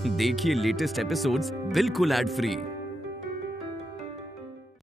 देखिए latest episodes बिल्कुल ad free.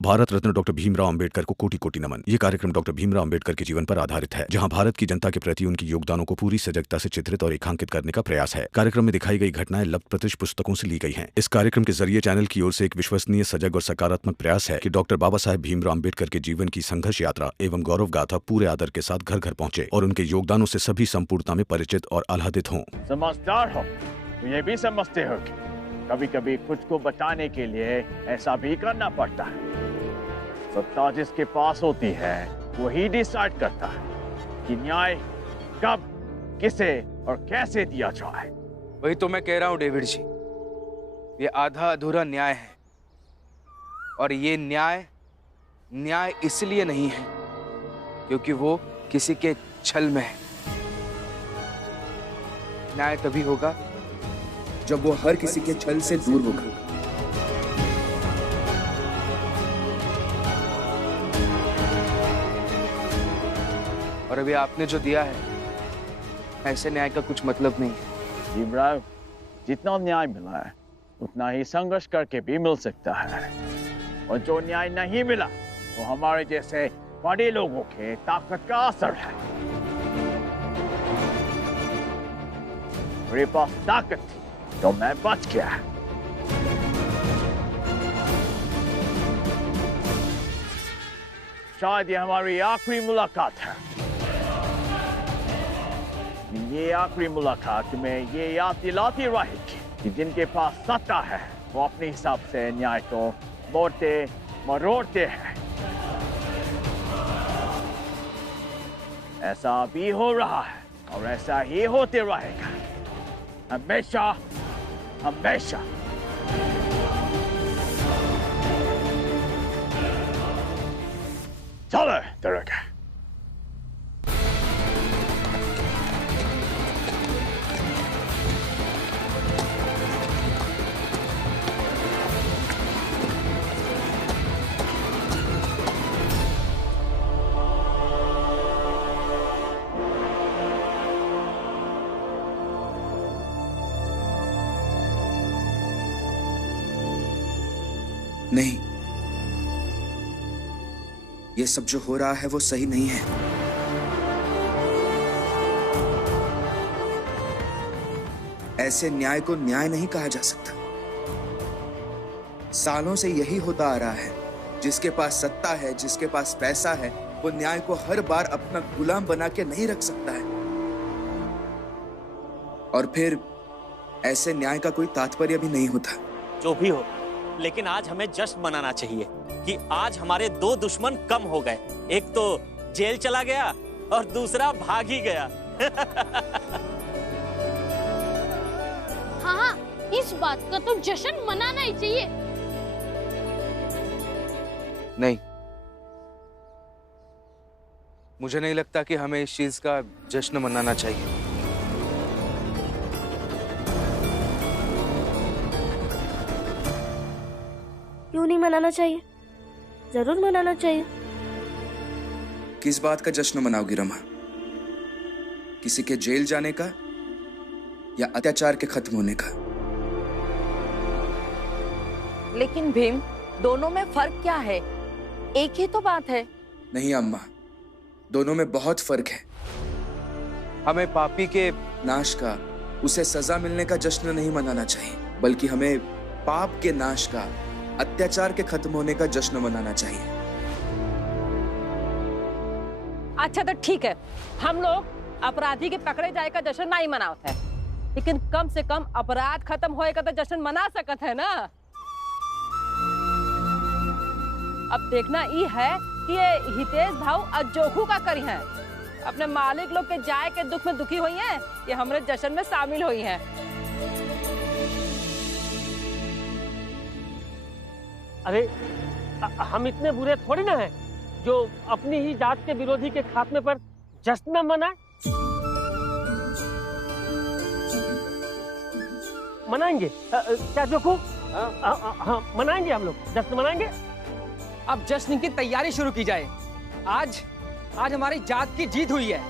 Bharat Ratna doctor Bhimrao Ambedkar को कोटि कोटि नमन। ये कार्यक्रम डॉक्टर भीमराव अंबेडकर के जीवन पर आधारित है, जहां भारत की जनता के प्रति उनके योगदानों को पूरी सजगता से चित्रित और रेखांकित करने का प्रयास है। कार्यक्रम में दिखाई गई घटनाएं लब्ध प्रतिष्ठ पुस्तकों से ली गई हैं। इस कार्यक्रम के जरिए चैनल की ओर से एक विश्वसनीय, सजग और सकारात्मक प्रयास है कि डॉक्टर बाबा साहेब भीमराव अंबेडकर के जीवन की संघर्ष यात्रा एवं गौरव गाथा पूरे आदर के साथ घर घर पहुंचे और उनके योगदानों से सभी संपूर्णता में परिचित और आह्लादित हों। समझदार हो तो ये भी समझते हो कि कभी कभी खुद को बचाने के लिए ऐसा भी करना पड़ता है। सत्ता जिसके पास होती है वही डिसाइड करता है कि न्याय कब, किसे और कैसे दिया जाए। वही तो मैं कह रहा हूं डेविड जी, ये आधा अधूरा न्याय है। और ये न्याय इसलिए नहीं है क्योंकि वो किसी के छल में है। न्याय तभी होगा जब वो हर किसी के छल से दूर होगा। और अभी आपने जो दिया है, ऐसे न्याय का कुछ मतलब नहीं है। भीमराव, जितना न्याय मिला है उतना ही संघर्ष करके भी मिल सकता है, और जो न्याय नहीं मिला वो हमारे जैसे बड़े लोगों के ताकत का असर है। मेरे पास ताकत थी तो मैं बच गया। शायद ये हमारी आखिरी मुलाकात है। ये आखिरी मुलाकात में ये याद दिलाती रहेगी कि जिनके पास सत्ता है वो अपने हिसाब से न्याय को मोड़ते मरोड़ते हैं। ऐसा भी हो रहा है और ऐसा ही होते रहेगा, हमेशा हमेशा। चलो दरोगा। नहीं, ये सब जो हो रहा है वो सही नहीं है। ऐसे न्याय को न्याय नहीं कहा जा सकता। सालों से यही होता आ रहा है। जिसके पास सत्ता है, जिसके पास पैसा है, वो न्याय को हर बार अपना गुलाम बना के नहीं रख सकता है। और फिर ऐसे न्याय का कोई तात्पर्य भी नहीं होता। जो भी हो, लेकिन आज हमें जश्न मनाना चाहिए कि आज हमारे दो दुश्मन कम हो गए। एक तो जेल चला गया और दूसरा भाग ही गया। हाँ, इस बात का तो जश्न मनाना ही चाहिए। नहीं, मुझे नहीं लगता कि हमें इस चीज का जश्न मनाना चाहिए। क्यों नहीं मनाना चाहिए? जरूर मनाना चाहिए। किस बात का जश्न मनाओगी रमा? किसी के जेल जाने का या अत्याचार के खत्म होने का? लेकिन भीम, दोनों में फर्क क्या है? एक ही तो बात है। नहीं अम्मा, दोनों में बहुत फर्क है। हमें पापी के नाश का, उसे सजा मिलने का जश्न नहीं मनाना चाहिए, बल्कि हमें पाप के नाश का, अत्याचार के खत्म होने का जश्न मनाना चाहिए। अच्छा तो ठीक है, हम लोग अपराधी के पकड़े जाए का जश्न नहीं मनाते हैं, लेकिन कम से कम अपराध खत्म होए का तो जश्न मना सकत है ना। अब देखना ये है कि ये हितेश भाव अजोखू का करी है। अपने मालिक लोग के जाए के दुख में दुखी हुई हैं, ये हमारे जश्न में शामिल हुई हैं। अरे हम इतने बुरे थोड़ी ना हैं जो अपनी ही जात के विरोधी के खात्मे पर जश्न मनाए। मनाएंगे क्या जोखू? हाँ मनाएंगे, हम लोग जश्न मनाएंगे। अब जश्न की तैयारी शुरू की जाए। आज हमारी जात की जीत हुई है।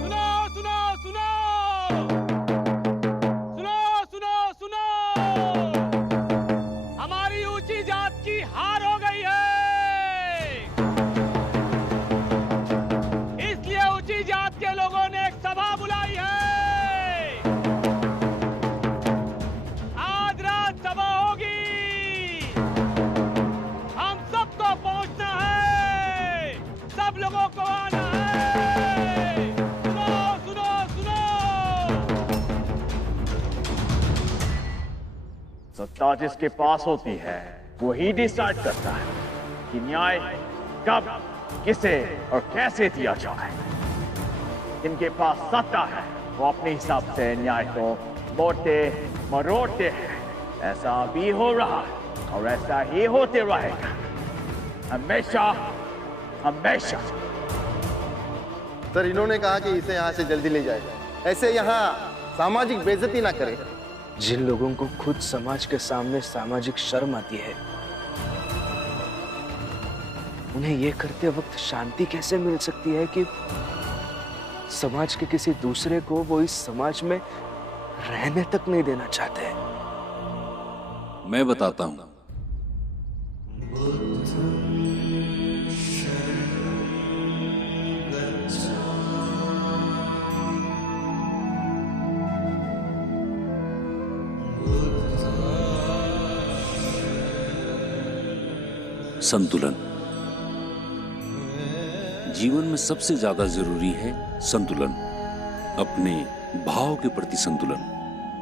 सुनो सुनो सुनो, सुनो सुनो सुनो, हमारी ऊंची जात की हार हो गई है, इसलिए ऊंची जात के लोगों ने एक सभा बुलाई है। आज रात सभा होगी, हम सबको पहुंचना है, सब लोगों को आना है। सुनो सुनो सुनो, सत्ता जिसके पास होती है वही डिसाइड करता है कि न्याय कब, किसे और कैसे दिया जाए। जिनके पास सत्ता है वो अपने हिसाब से न्याय को मोड़ते मरोड़ते हैं। ऐसा भी हो रहा है और ऐसा ही होते रहेगा, हमेशा हमेशा। सर, इन्होंने कहा कि इसे यहाँ से जल्दी ले जाएगा, ऐसे यहाँ सामाजिक बेइज्जती ना करे। जिन लोगों को खुद समाज के सामने सामाजिक शर्म आती है, उन्हें यह करते वक्त शांति कैसे मिल सकती है कि समाज के किसी दूसरे को वो इस समाज में रहने तक नहीं देना चाहते। मैं बताता हूं। संतुलन। जीवन में सबसे ज्यादा जरूरी है संतुलन, अपने भाव के प्रति संतुलन,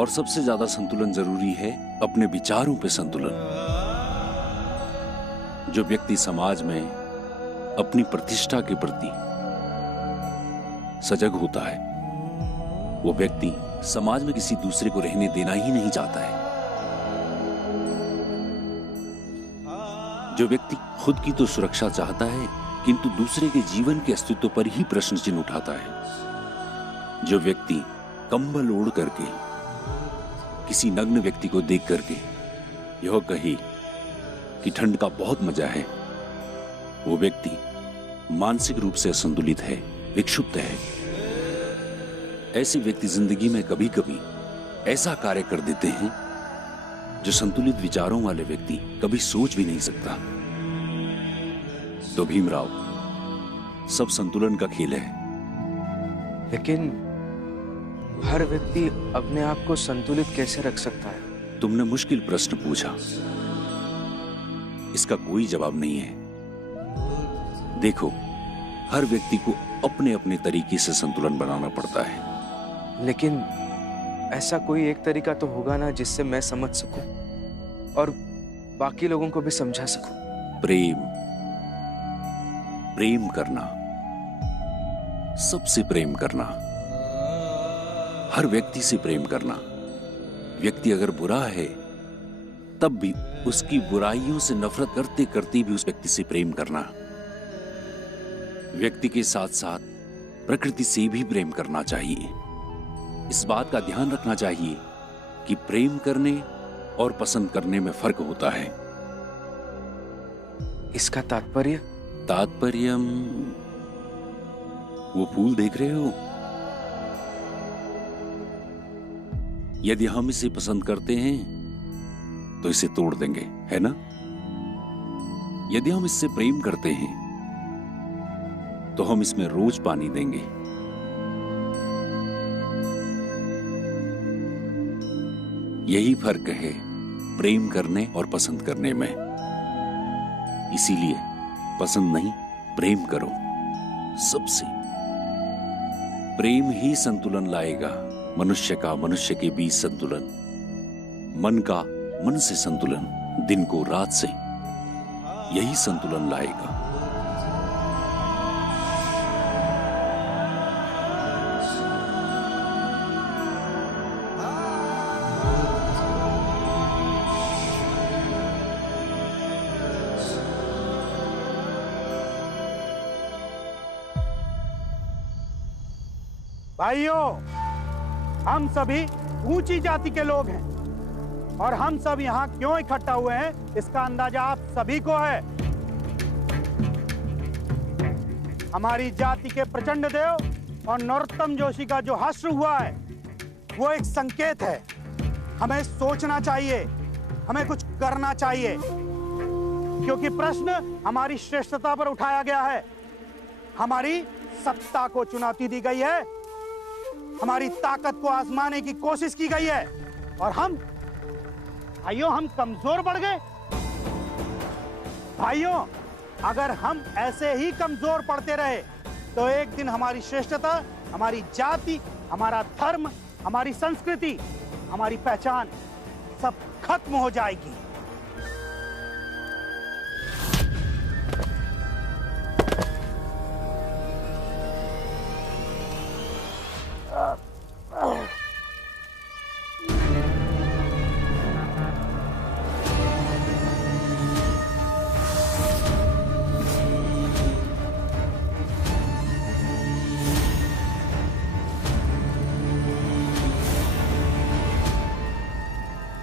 और सबसे ज्यादा संतुलन जरूरी है अपने विचारों पे संतुलन। जो व्यक्ति समाज में अपनी प्रतिष्ठा के प्रति सजग होता है, वो व्यक्ति समाज में किसी दूसरे को रहने देना ही नहीं चाहता है। जो व्यक्ति खुद की तो सुरक्षा चाहता है किंतु दूसरे के जीवन के अस्तित्व पर ही प्रश्न चिन्ह उठाता है। जो व्यक्ति कंबल ओढ़ करके किसी नग्न व्यक्ति को देख करके यह कहे कि ठंड का बहुत मजा है, वो व्यक्ति मानसिक रूप से असंतुलित है, विक्षुब्ध है। ऐसे व्यक्ति जिंदगी में कभी कभी ऐसा कार्य कर देते हैं जो संतुलित विचारों वाले व्यक्ति कभी सोच भी नहीं सकता। तो भीमराव, सब संतुलन का खेल है। लेकिन हर व्यक्ति अपने आप को संतुलित कैसे रख सकता है? तुमने मुश्किल प्रश्न पूछा, इसका कोई जवाब नहीं है। देखो, हर व्यक्ति को अपने अपने तरीके से संतुलन बनाना पड़ता है। लेकिन ऐसा कोई एक तरीका तो होगा ना जिससे मैं समझ सकूं और बाकी लोगों को भी समझा सकूं। प्रेम करना, सबसे प्रेम करना, हर व्यक्ति से प्रेम करना। व्यक्ति अगर बुरा है तब भी उसकी बुराइयों से नफरत करते करते भी उस व्यक्ति से प्रेम करना। व्यक्ति के साथ साथ प्रकृति से भी प्रेम करना चाहिए। इस बात का ध्यान रखना चाहिए कि प्रेम करने और पसंद करने में फर्क होता है। इसका तात्पर्य वो फूल देख रहे हो? यदि हम इसे पसंद करते हैं तो इसे तोड़ देंगे, है ना? यदि हम इससे प्रेम करते हैं तो हम इसमें रोज पानी देंगे। यही फर्क है प्रेम करने और पसंद करने में। इसीलिए पसंद नहीं, प्रेम करो सबसे। प्रेम ही संतुलन लाएगा, मनुष्य का मनुष्य के बीच संतुलन, मन का मन से संतुलन, दिन को रात से, यही संतुलन लाएगा। भाइयों, हम सभी ऊंची जाति के लोग हैं और हम सब यहाँ क्यों इकट्ठा हुए हैं इसका अंदाजा आप सभी को है। हमारी जाति के प्रचंड देव और नरोत्तम जोशी का जो हश्र हुआ है वो एक संकेत है। हमें सोचना चाहिए, हमें कुछ करना चाहिए, क्योंकि प्रश्न हमारी श्रेष्ठता पर उठाया गया है, हमारी सत्ता को चुनौती दी गई है, हमारी ताकत को आजमाने की कोशिश की गई है, और हम भाइयों हम कमजोर पड़ गए। भाइयों, अगर हम ऐसे ही कमजोर पड़ते रहे तो एक दिन हमारी श्रेष्ठता, हमारी जाति, हमारा धर्म, हमारी संस्कृति, हमारी पहचान सब खत्म हो जाएगी।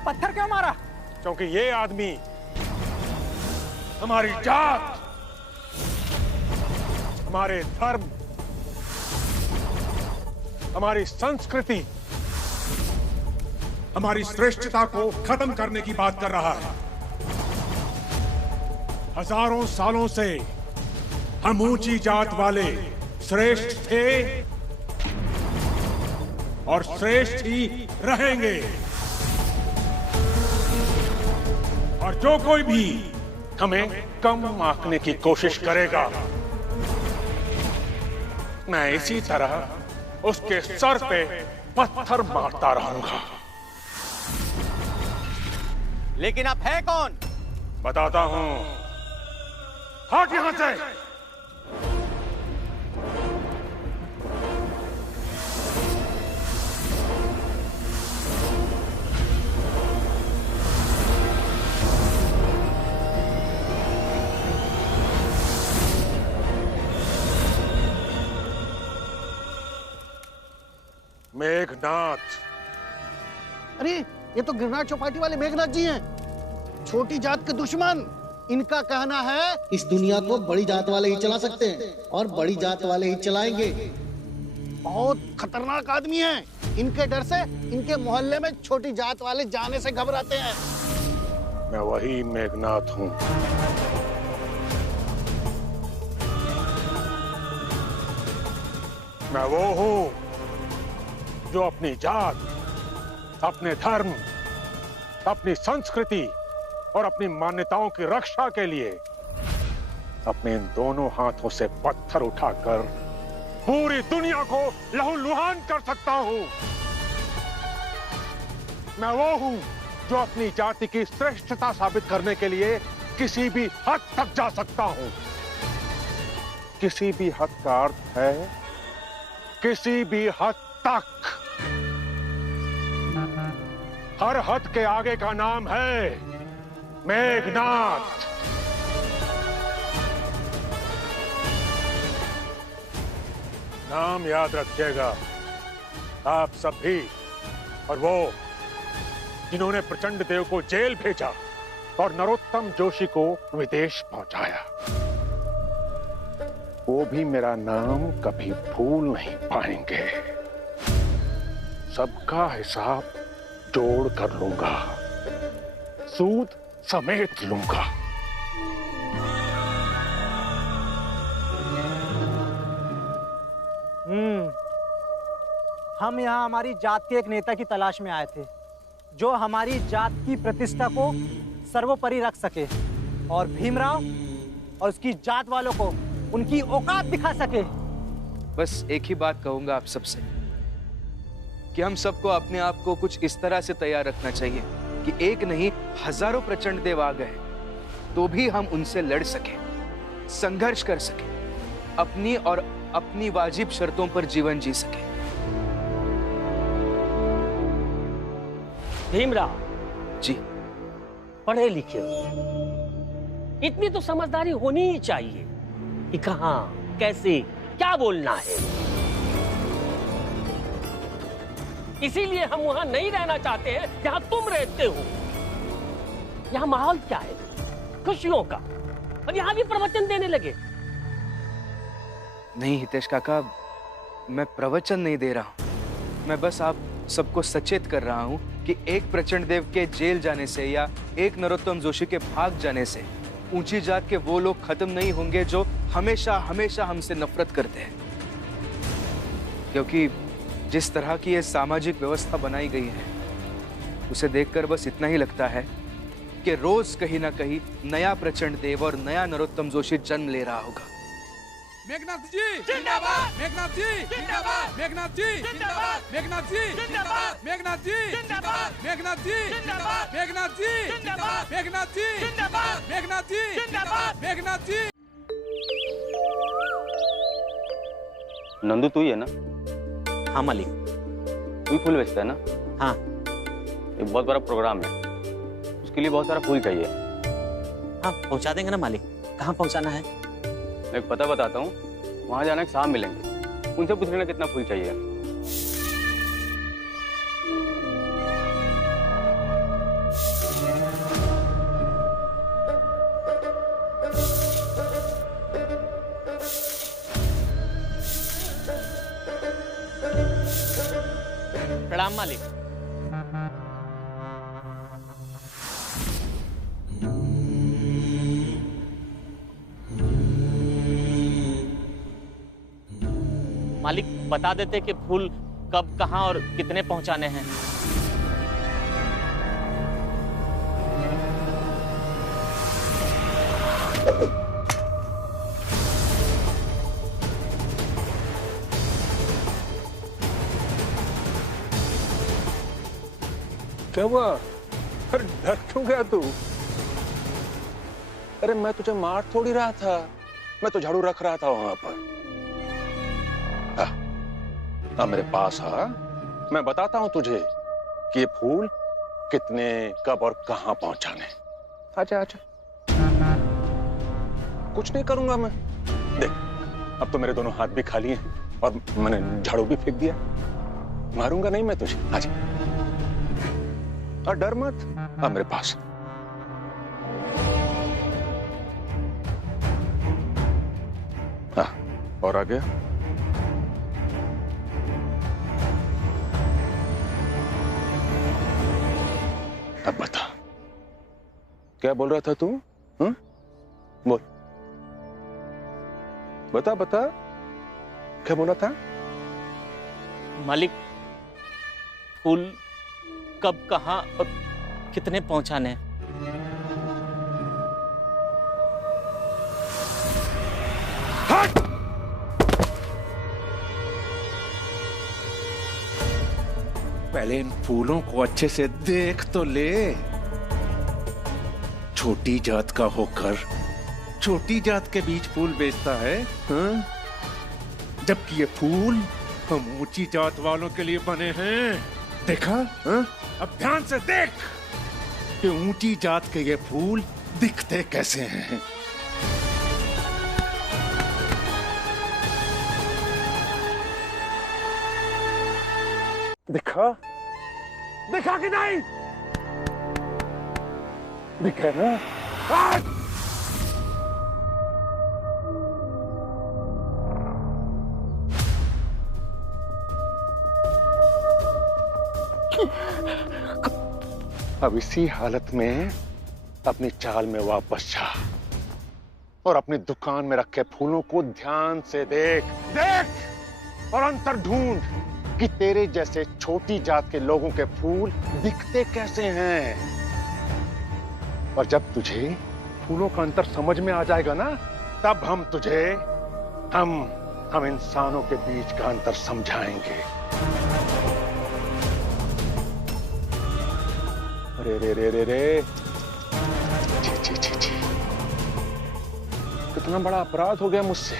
पत्थर क्यों मारा? क्योंकि ये आदमी हमारी जात, हमारे धर्म, हमारी संस्कृति, हमारी श्रेष्ठता को खत्म करने की बात कर रहा है। हजारों सालों से हम ऊंची जात वाले श्रेष्ठ थे और श्रेष्ठ ही रहेंगे। और जो कोई भी हमें कम आंकने की कोशिश करेगा, मैं इसी तरह उसके सर पे पत्थर मारता रहूंगा। लेकिन आप है कौन? बताता हूं। हट यहां से। मेघनाथ। अरे ये तो गिरनार चौपाटी वाले मेघनाथ जी हैं, छोटी जात के दुश्मन। इनका कहना है इस दुनिया को बड़ी जात वाले ही चला सकते हैं और बड़ी जात वाले ही चलाएंगे। बहुत खतरनाक आदमी हैं। इनके डर से इनके मोहल्ले में छोटी जात वाले जाने से घबराते हैं। मैं वही मेघनाथ हूं। मैं वो हूं जो अपनी जात, अपने धर्म, अपनी संस्कृति और अपनी मान्यताओं की रक्षा के लिए अपने इन दोनों हाथों से पत्थर उठाकर पूरी दुनिया को लहूलुहान कर सकता हूं। मैं वो हूं जो अपनी जाति की श्रेष्ठता साबित करने के लिए किसी भी हद तक जा सकता हूं। किसी भी हद का अर्थ है किसी भी हद तक। हर हद के आगे का नाम है मेघनाथ। नाम याद रखिएगा आप सब भी, और वो जिन्होंने प्रचंड देव को जेल भेजा और नरोत्तम जोशी को विदेश पहुंचाया, वो भी मेरा नाम कभी भूल नहीं पाएंगे। सबका हिसाब जोड़ कर लूंगा, सूद समेत लूंगा। हम यहाँ हमारी जात के एक नेता की तलाश में आए थे जो हमारी जात की प्रतिष्ठा को सर्वोपरि रख सके और भीमराव और उसकी जात वालों को उनकी औकात दिखा सके। बस एक ही बात कहूंगा आप सबसे कि हम सबको अपने आप को कुछ इस तरह से तैयार रखना चाहिए कि एक नहीं हजारों प्रचंड देव आ गए तो भी हम उनसे लड़ सके, संघर्ष कर सके, अपनी और अपनी वाजिब शर्तों पर जीवन जी सके। भीमराव जी, पढ़े लिखे हो, इतनी तो समझदारी होनी ही चाहिए कि कहां कैसे क्या बोलना है। इसीलिए हम वहां नहीं रहना चाहते हैं जहां तुम रहते हो। यहां माहौल क्या है? खुशियों का, और यहां भी प्रवचन देने लगे। नहीं हितेश काका, मैं प्रवचन नहीं दे रहा हूं। मैं बस सबको सचेत कर रहा हूं कि एक प्रचंड देव के जेल जाने से या एक नरोत्तम जोशी के भाग जाने से ऊंची जात के वो लोग खत्म नहीं होंगे जो हमेशा हमेशा हमसे नफरत करते हैं। क्योंकि जिस तरह की ये सामाजिक व्यवस्था बनाई गई है उसे देखकर बस इतना ही लगता है कि रोज कहीं ना कहीं नया प्रचंड देव और नया नरोत्तम जोशी जन्म ले रहा होगा। मेघनाथ जी जिंदाबाद, मेघनाथ जी जिंदाबाद, मेघनाथ जी जिंदाबाद, मेघनाथ जी जिंदाबाद, मेघनाथ जी जिंदाबाद, मेघनाथ जी जिंदाबाद, मेघनाथ जी जिंदाबाद, मेघनाथ जी जिंदाबाद, मेघनाथ जी जिंदाबाद, मेघनाथ जी। नंदू तू ही है ना? हाँ मालिक। तू ही फूल बेचता है ना? हाँ। एक बहुत बड़ा प्रोग्राम है, उसके लिए बहुत सारा फूल चाहिए। हाँ पहुंचा देंगे ना मालिक। कहाँ पहुंचाना है? मैं एक पता बताता हूँ, वहां जाना के साहब मिलेंगे, उनसे पूछ लेना कितना फूल चाहिए। प्रणाम मालिक। मालिक बता देते कि फूल कब, कहाँ और कितने पहुंचाने हैं। क्या हुआ? अरे डर क्यों गया तू? अरे मैं तुझे मार थोड़ी रहा था, मैं तो झाड़ू रख रहा था वहां पर। मेरे पास आ, मैं बताता हूं तुझे कि ये फूल कितने, कब और कहां पहुंचाने। आजा आजा, कुछ नहीं करूंगा मैं। देख अब तो मेरे दोनों हाथ भी खाली हैं और मैंने झाड़ू भी फेंक दिया। मारूंगा नहीं मैं तुझे। आजा और डर मत, आ मेरे पास। हाँ और आ गया। अब बता क्या बोल रहा था तू? बोल, बता बता क्या बोला था? मालिक फूल कब, कहाँ और कितने पहुंचाने हैं। पहले इन फूलों को अच्छे से देख तो ले। छोटी जात का होकर छोटी जात के बीच फूल बेचता है, हाँ? जबकि ये फूल हम ऊंची जात वालों के लिए बने हैं। देखा? हाँ? अब ध्यान से देख कि ऊंची जात के ये फूल दिखते कैसे हैं। दिखा? दिखा कि नहीं? दिखे ना? अब इसी हालत में अपनी चाल में वापस जा और अपनी दुकान में रखे फूलों को ध्यान से देख देख और अंतर ढूंढ कि तेरे जैसे छोटी जात के लोगों के फूल दिखते कैसे हैं। और जब तुझे फूलों का अंतर समझ में आ जाएगा ना, तब हम तुझे हम इंसानों के बीच का अंतर समझाएंगे। अरे रे रे रे रे, छी छी छी छी, कितना बड़ा अपराध हो गया मुझसे।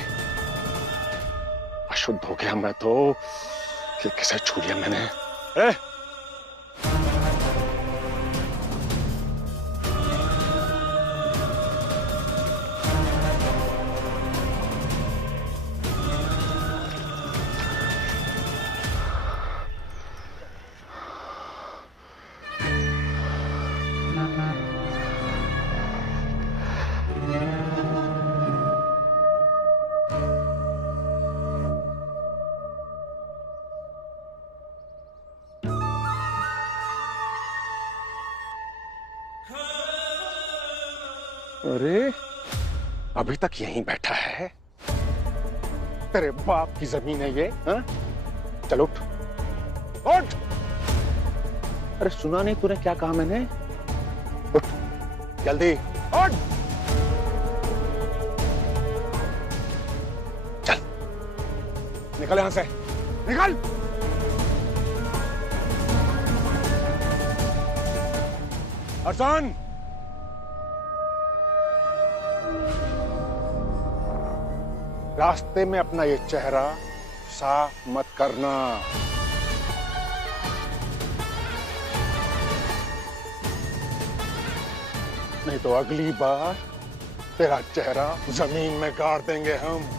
अशुद्ध हो गया मैं तो कि किसे छू लिया मैंने। अरे अभी तक यहीं बैठा है? तेरे बाप की जमीन है ये, हाँ? चल उठ, उठ। अरे सुना नहीं तूने क्या कहा मैंने? उठ जल्दी, उठ। चल निकल यहां से, निकल। अरसान, रास्ते में अपना ये चेहरा साफ मत करना। नहीं तो अगली बार तेरा चेहरा जमीन में गाड़ देंगे हम।